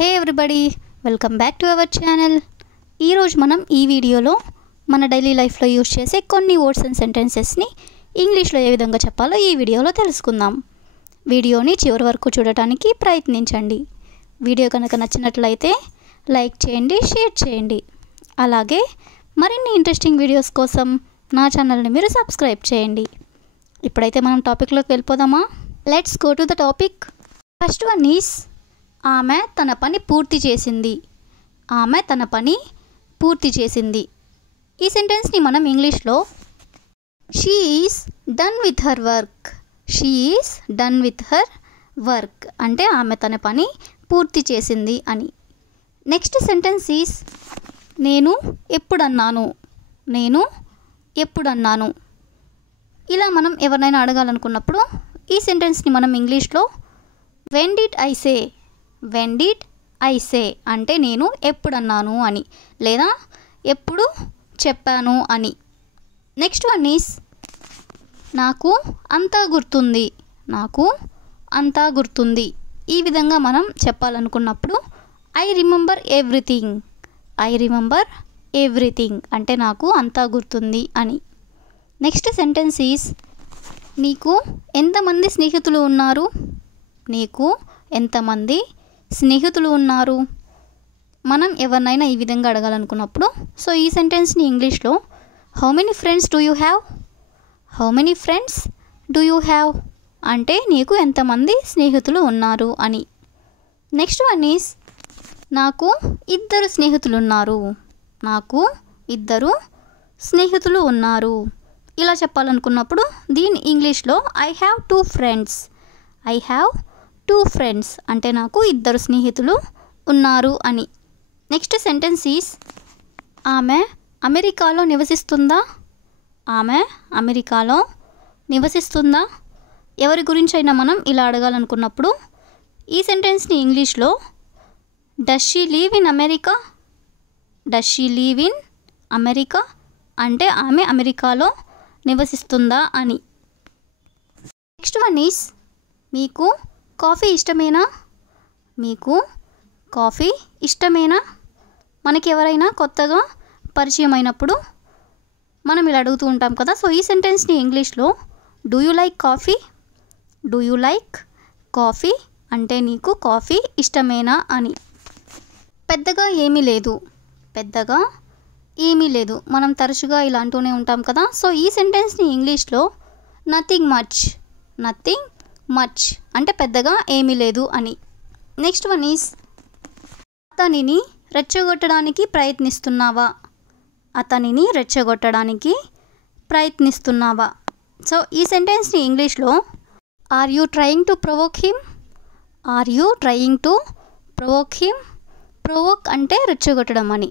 Hey everybody, welcome back to our channel. ఈరోజు మనం ఈ వీడియోలో మన డైలీ లైఫ్లో యూజ్ చేసే కొన్ని వర్డ్స్ అండ్ సెంటెన్సెస్ని ఇంగ్లీష్లో ఏ విధంగా చెప్పాలో ఈ వీడియోలో తెలుసుకుందాం. వీడియోని చివరి వరకు చూడటానికి ప్రయత్నించండి. వీడియో కనుక నచ్చినట్లయితే లైక్ చేయండి, షేర్ చేయండి. అలాగే మరిన్ని ఇంట్రెస్టింగ్ వీడియోస్ కోసం నా ఛానల్ని మీరు సబ్స్క్రైబ్ చేయండి. ఇప్పుడైతే మనం టాపిక్లోకి వెళ్ళిపోదామా? Let's go to the topic. First one is ఆమె తన పని పూర్తి చేసింది. ఆమె తన పని పూర్తి చేసింది. ఈ సెంటెన్స్ని మనం ఇంగ్లీష్లో she is done with her work. She is done with her work అంటే ఆమె తన పని పూర్తి చేసింది అని. నెక్స్ట్ సెంటెన్స్ ఈస్ నేను ఎప్పుడన్నాను. నేను ఎప్పుడన్నాను. ఇలా మనం ఎవరినైనా అడగాలనుకున్నప్పుడు ఈ సెంటెన్స్ని మనం ఇంగ్లీష్లో when did I say. When did I say అంటే నేను ఎప్పుడన్నాను అని, లేదా ఎప్పుడు చెప్పాను అని. నెక్స్ట్ వన్ ఈస్ నాకు అంతా గుర్తుంది. నాకు అంతా గుర్తుంది. ఈ విధంగా మనం చెప్పాలనుకున్నప్పుడు I remember everything. I remember everything అంటే నాకు అంతా గుర్తుంది అని. నెక్స్ట్ సెంటెన్స్ ఈస్ నీకు ఎంతమంది స్నేహితులు ఉన్నారు. నీకు ఎంతమంది స్నేహితులు ఉన్నారు. మనం ఎవరినైనా ఈ విధంగా అడగాలనుకున్నప్పుడు సో ఈ సెంటెన్స్ని ఇంగ్లీష్లో how many friends do you have. How many friends do you have అంటే నీకు ఎంతమంది స్నేహితులు ఉన్నారు అని. నెక్స్ట్ వన్ ఈస్ నాకు ఇద్దరు స్నేహితులు ఉన్నారు. నాకు ఇద్దరు స్నేహితులు ఉన్నారు. ఇలా చెప్పాలనుకున్నప్పుడు దీని ఇంగ్లీష్లో I have two friends. I have two friends అంటే నాకు ఇద్దరు స్నేహితులు ఉన్నారు అని. నెక్స్ట్ సెంటెన్స్ ఈస్ ఆమె అమెరికాలో నివసిస్తుందా. ఆమె అమెరికాలో నివసిస్తుందా. ఎవరి గురించైనా మనం ఇలా అడగాలనుకున్నప్పుడు ఈ సెంటెన్స్ని ఇంగ్లీష్లో does she leave in America. Does she leave in America అంటే ఆమె అమెరికాలో నివసిస్తుందా అని. నెక్స్ట్ వన్ ఈస్ మీకు కాఫీ ఇష్టమేనా. మీకు కాఫీ ఇష్టమేనా. మనకి ఎవరైనా కొత్తగా పరిచయం అయినప్పుడు మనం ఇలా అడుగుతూ ఉంటాం కదా. సో ఈ సెంటెన్స్ని ఇంగ్లీష్లో do you like coffee. Do you like coffee అంటే నీకు కాఫీ ఇష్టమేనా అని. పెద్దగా ఏమీ లేదు. పెద్దగా ఏమీ లేదు మనం తరచుగా ఇలా అంటూనే ఉంటాం కదా. సో ఈ సెంటెన్స్ని ఇంగ్లీష్లో నథింగ్ మచ్. నథింగ్ మచ్ అంటే పెద్దగా ఏమీ లేదు అని. నెక్స్ట్ వన్ ఈస్ అతనిని రెచ్చగొట్టడానికి ప్రయత్నిస్తున్నావా. అతనిని రెచ్చగొట్టడానికి ప్రయత్నిస్తున్నావా. సో ఈ సెంటెన్స్ని ఇంగ్లీష్లో are you trying to provoke him. Are you trying to provoke him. Provoke అంటే రెచ్చగొట్టడం అని.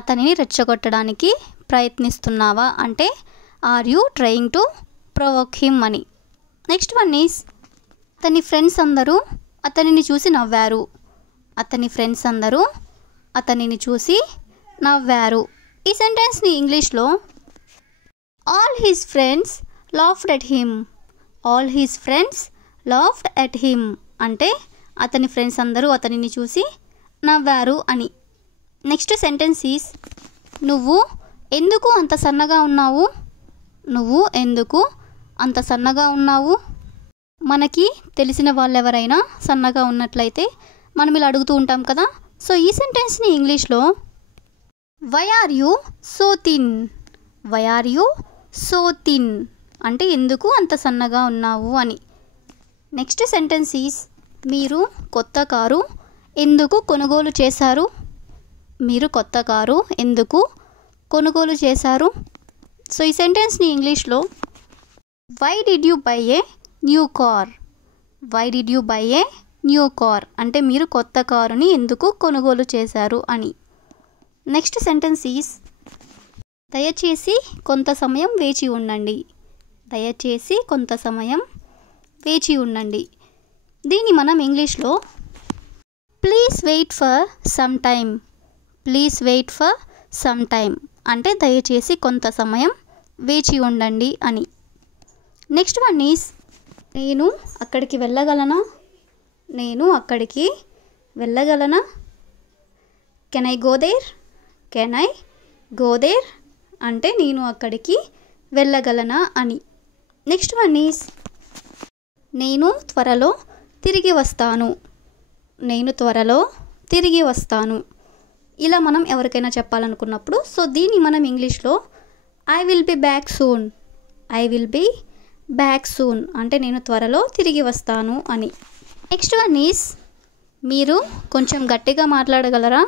అతనిని రెచ్చగొట్టడానికి ప్రయత్నిస్తున్నావా అంటే are you trying to provoke him అని. నెక్స్ట్ వన్ ఈస్ అతని ఫ్రెండ్స్ అందరూ అతనిని చూసి నవ్వారు. అతని ఫ్రెండ్స్ అందరూ అతనిని చూసి నవ్వారు. ఈ సెంటెన్స్ని ఇంగ్లీష్లో all his friends laughed at him. All his friends laughed at him అంటే అతని ఫ్రెండ్స్ అందరూ అతనిని చూసి నవ్వారు అని. నెక్స్ట్ సెంటెన్స్ ఈస్ నువ్వు ఎందుకు అంత సన్నగా ఉన్నావు. నువ్వు ఎందుకు అంత సన్నగా ఉన్నావు. మనకి తెలిసిన వాళ్ళెవరైనా సన్నగా ఉన్నట్లయితే మనం ఇలా అడుగుతూ ఉంటాం కదా. సో ఈ సెంటెన్స్ని ఇంగ్లీష్లో why are you so thin. Why are you so thin అంటే ఎందుకు అంత సన్నగా ఉన్నావు అని. నెక్స్ట్ సెంటెన్స్ ఈస్ మీరు కొత్త కారు ఎందుకు కొనుగోలు చేశారు. మీరు కొత్త కారు ఎందుకు కొనుగోలు చేశారు. సో ఈ సెంటెన్స్ని ఇంగ్లీష్లో why did you buy a new car. Why did you buy a new car అంటే మీరు కొత్త కారుని ఎందుకు కొనుగోలు చేశారు అని. నెక్స్ట్ సెంటెన్స్ ఈస్ దయచేసి కొంత సమయం వేచి ఉండండి. దయచేసి కొంత సమయం వేచి ఉండండి. దీన్ని మనం ఇంగ్లీష్లో please wait for some time. Please wait for some time అంటే దయచేసి కొంత సమయం వేచి ఉండండి అని. నెక్స్ట్ వన్ ఈస్ నేను అక్కడికి వెళ్ళగలనా. నేను అక్కడికి వెళ్ళగలనా can I go there, can I go there అంటే నేను అక్కడికి వెళ్ళగలనా అని. నెక్స్ట్ వన్ ఈస్ నేను త్వరలో తిరిగి వస్తాను, నేను త్వరలో తిరిగి వస్తాను. ఇలా మనం ఎవరికైనా చెప్పాలనుకున్నప్పుడు సో దీన్ని మనం ఇంగ్లీష్లో I will be back soon, I will be back soon అంటే నేను త్వరలో తిరిగి వస్తాను అని. నెక్స్ట్ వన్ ఈస్ మీరు కొంచెం గట్టిగా మాట్లాడగలరా,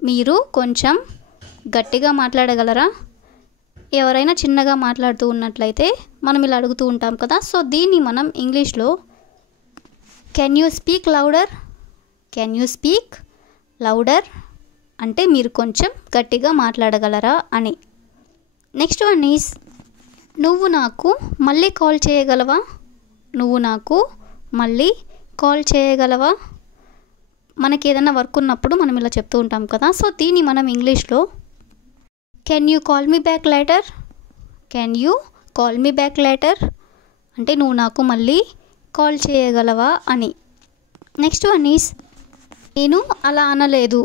మీరు కొంచెం గట్టిగా మాట్లాడగలరా. ఎవరైనా చిన్నగా మాట్లాడుతూ ఉన్నట్లయితే మనం ఇలా అడుగుతూ ఉంటాం కదా, సో దీన్ని మనం ఇంగ్లీష్లో can you speak louder, can you speak louder అంటే మీరు కొంచెం గట్టిగా మాట్లాడగలరా అని. నెక్స్ట్ వన్ ఈస్ నువ్వు నాకు మళ్ళీ కాల్ చేయగలవా, నువ్వు నాకు మళ్ళీ కాల్ చేయగలవా. మనకి ఏదైనా వర్క్ ఉన్నప్పుడు మనం ఇలా చెప్తూ ఉంటాం కదా, సో దీన్ని మనం ఇంగ్లీష్లో can you call me back later, can you call me back later అంటే నువ్వు నాకు మళ్ళీ కాల్ చేయగలవా అని. నెక్స్ట్ వన్ ఈస్ నేను అలా అనలేదు,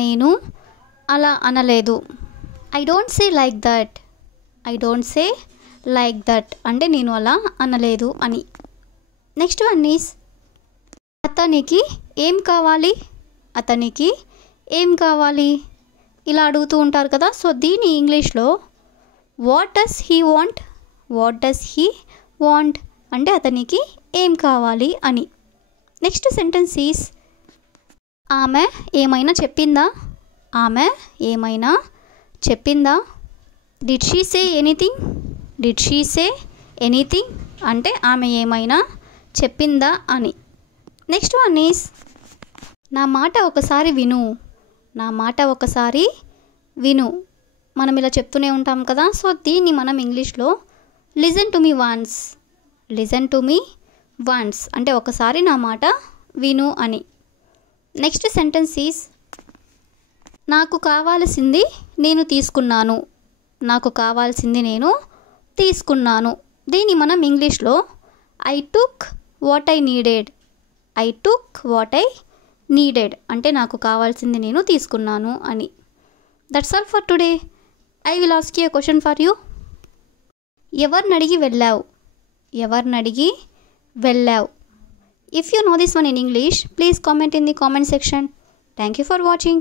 నేను అలా అనలేదు. I don't say like that, I don't say like that అంటే నేను అలా అనలేదు అని. నెక్స్ట్ వన్ ఈస్ అతనికి ఏం కావాలి, అతనికి ఏం కావాలి ఇలా అడుగుతూ ఉంటారు కదా, సో దీని ఇంగ్లీష్లో what does he want, what does he want అంటే అతనికి ఏం కావాలి అని. నెక్స్ట్ సెంటెన్స్ ఈస్ ఆమె ఏమైనా చెప్పిందా, ఆమె ఏమైనా చెప్పిందా. Did she say anything, did she say anything అంటే ఆమె ఏమైనా చెప్పిందా అని. నెక్స్ట్ వన్ ఈస్ నా మాట ఒకసారి విను, నా మాట ఒకసారి విను మనం ఇలా చెప్తూనే ఉంటాం కదా, సో దీన్ని మనం ఇంగ్లీష్లో listen to me once, listen to me once అంటే ఒకసారి నా మాట విను అని. నెక్స్ట్ సెంటెన్స్ ఈస్ నాకు కావాల్సింది నేను తీసుకున్నాను, నాకు కావాల్సింది నేను తీసుకున్నాను. దీన్ని మనం ఇంగ్లీష్లో I took what I needed, I took what I needed అంటే నాకు కావాల్సింది నేను తీసుకున్నాను అని. That's all for today. I will ask you a question for you. ఎవరిని అడిగి వెళ్ళావు, ఎవరిని అడిగి వెళ్ళావు. If you know this one in English, please comment in the comment section. Thank you for watching.